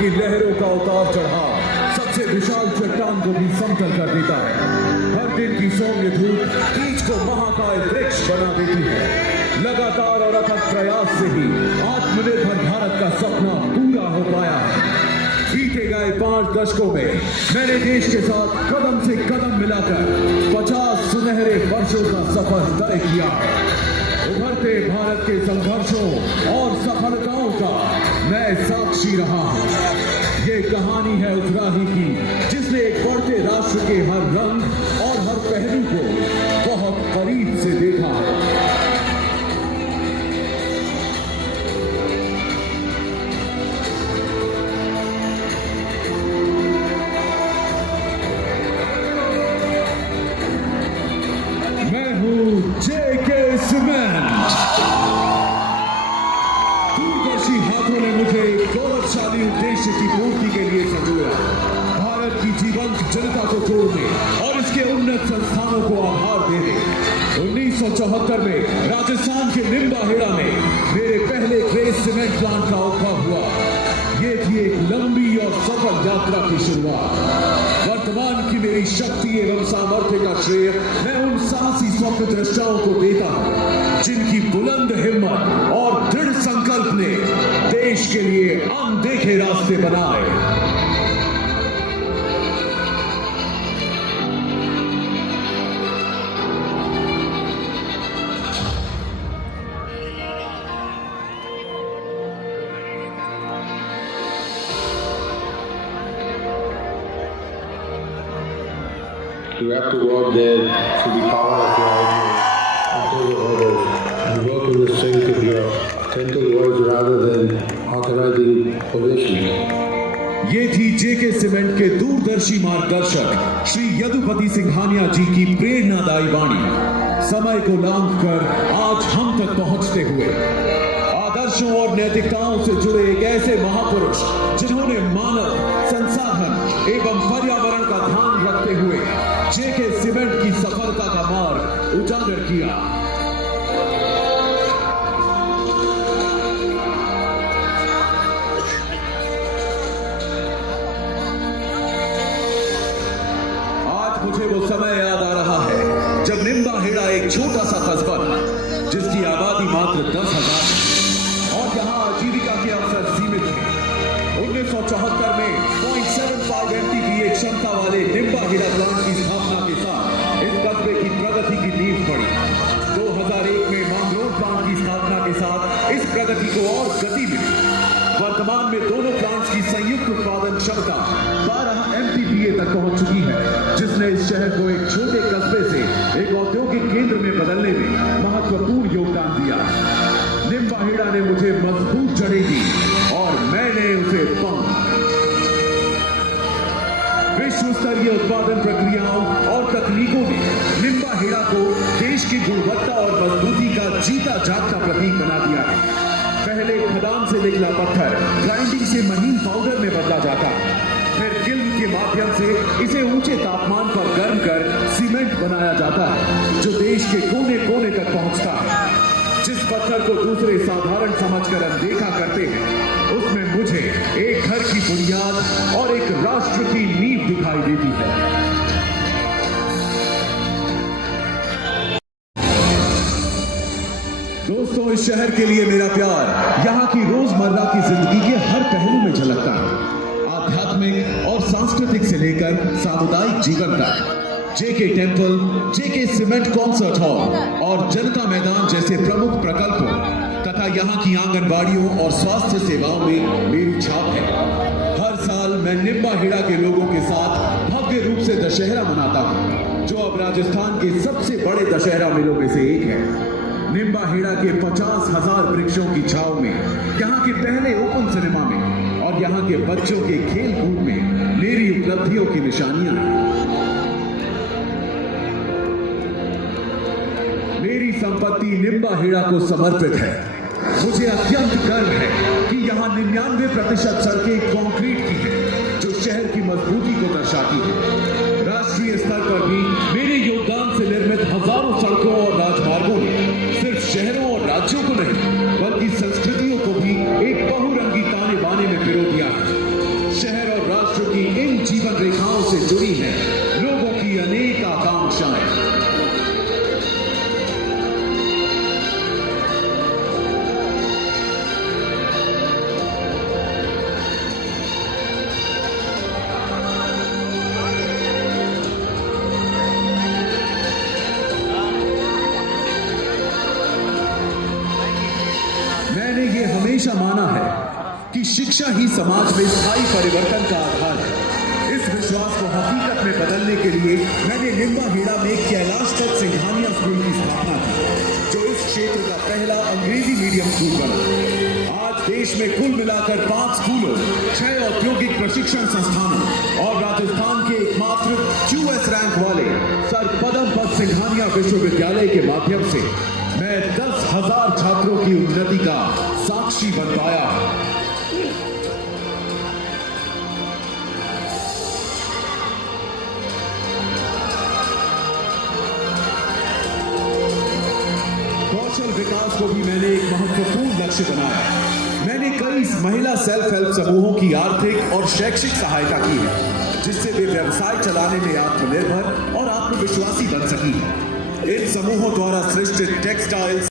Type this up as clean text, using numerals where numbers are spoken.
की लहरों का उतार चढ़ाव सबसे विशाल चट्टान को भी समतल कर देता है। हर दिन की सौम्य धूप कीच को महाकाय वृक्ष बना देती है। लगातार और अथक प्रयास से ही आत्मनिर्भर भारत का सपना पूरा हो पाया है। बीते गए 5 दशकों में मैंने देश के साथ कदम से कदम मिलाकर 50 सुनहरे वर्षों का सफर तय किया है। उभरते भारत के संघर्षों और सफलताओं का मैं साक्षी रहा हूं। ये कहानी है उस राही की जिसने एक बढ़ते राष्ट्र के हर रंग और हर पहलू को बहुत करीब से देखा है। मैं हूं जेके सीमेंट। दूरदर्शी हाथों ने मुझे एक गौरवशाली उद्देश्य की पूर्ति के लिए संजोया। भारत की जीवंत जनता को जोड़ने और इसके उन्नत संस्थानों को आधार देने। 1974 में राजस्थान के निम्बाहेड़ा में मेरे पहले ग्रेस सीमेंट प्लांट का उद्भव हुआ। ये थी एक लंबी और सफल यात्रा की शुरुआत। वर्तमान की मेरी शक्ति एवं सामर्थ्य का श्रेय मैं उन साहसी स्वप्न दृष्टाओं को देता हूं जिनकी बुलंद हिम्मत और दृढ़ संकल्प ने देश के लिए अनदेखे रास्ते बनाए। You have to work there to be power of your idea until the orders and work in the strength of your gentle words rather than authorizing possession. ये थी जेके सीमेंट के दूरदर्शी मार्गदर्शक श्री यदुपति सिंघानिया जी की प्रेरणादायी वाणी। समय को लांघकर आज हम तक पहुंचते हुए आदर्शों और नैतिकताओं से जुड़े एक ऐसे महापुरुष जिन्होंने मानव संसाधन एवं पर्यावरण का ध्यान रखते हुए जेके सीमेंट की सफलता का मार्ग उजागर किया। आज मुझे वो समय याद आ रहा है जब निम्बाहेड़ा एक छोटा सा कस्बा था जिसकी आबादी मात्र 10,000 और यहाँ आजीविका के अवसर सीमित थे। 1974 में 0.75 MTPA क्षमता वाले निम्बाहेड़ा प्लांट की स्थापना के साथ इस कस्बे की प्रगति की नींव पड़ी। 2001 में मैंगलोर प्लांट की स्थापना के साथ इस प्रगति को और गति मिली। वर्तमान में दोनों प्लांट्स की संयुक्त उत्पादन क्षमता 12 MTPA तक पहुंच चुकी है, जिसने इस शहर को एक छोटे कस्बे से एक औद्योगिक केंद्र में बदलने में महत्वपूर्ण योगदान दिया। निम्बाहेड़ा ने मुझे मजबूत जड़ें दी और मैंने उसे पंख। विश्व स्तरीय उत्पादन प्रक्रियाओं और तकनीकों ने निम्बाहेड़ा को देश की गुणवत्ता और मजबूती का जीता जागता प्रतीक बना दिया है। पहले खदान से निकला पत्थर ग्राइंडिंग से महीन पाउडर में बदला जाता है, फिर किल्न के माध्यम से इसे ऊंचे तापमान पर गर्म कर सीमेंट बनाया जाता है जो देश के कोने कोने तक पहुंचता है। जिस पत्थर को दूसरे साधारण समझकर अनदेखा करते हैं उसमें मुझे एक घर की बुनियाद और एक राष्ट्र की नींव दिखाई देती है। दोस्तों, इस शहर के लिए मेरा प्यार यहाँ की रोजमर्रा की जिंदगी के हर पहलू में झलकता है। आध्यात्मिक और सांस्कृतिक से लेकर सामुदायिक जीवन तक। जेके टेम्पल, जेके सीमेंट कॉन्सर्ट हॉल और जनता मैदान जैसे प्रमुख प्रकल्पों तथा यहाँ की आंगनबाड़ियों और स्वास्थ्य सेवाओं में मेरी छाप है। हर साल मैं निम्बाहेड़ा के लोगों के साथ भव्य रूप से दशहरा मनाता हूँ, जो अब राजस्थान के सबसे बड़े दशहरा मेलों में से एक है। निम्बाहेड़ा के 50,000 वृक्षों की छाव में, यहाँ के पहले ओपन सिनेमा में और यहाँ के बच्चों के खेल कूद में मेरी उपलब्धियों की निशानियां हैं। मेरी संपत्ति निम्बाहेड़ा को समर्पित है। मुझे अत्यंत गर्व है कि यहाँ 99% सड़कें कंक्रीट की हैं, जो शहर की मजबूती को दर्शाती है। राष्ट्रीय स्तर पर भी मेरे योगदान से निर्मित हजारों सड़कों और राजमार्गों ने सिर्फ शहरों और राज्यों को नहीं बल्कि संस्कृतियों को भी एक बहुरंगी ताने बाने में पिरो दिया है। हमेशा माना है कि शिक्षा ही समाज में स्थायी परिवर्तन का आधार है। इस विश्वास को हकीकत में बदलने के लिए मैंने निम्बाहेड़ा में कैलाश तक सिंघानिया स्कूल की स्थापना की, जो इस क्षेत्र का पहला अंग्रेजी मीडियम स्कूल बना। आज देश में कुल मिलाकर 5 स्कूलों, 6 औद्योगिक प्रशिक्षण संस्थानों और राजस्थान के एकमात्र QS रैंक वाले सर पदमपत सिंघानिया विश्वविद्यालय के माध्यम से मैं 10,000 छात्रों की उन्नति का साक्षी बन पाया हूं। कौशल विकास को भी मैंने एक महत्वपूर्ण लक्ष्य बनाया। मैंने कई महिला सेल्फ हेल्प समूहों की आर्थिक और शैक्षिक सहायता की है, जिससे वे व्यवसाय चलाने में आत्मनिर्भर और आत्मविश्वासी बन सकी। इन समूहों द्वारा सृष्टित टेक्सटाइल्स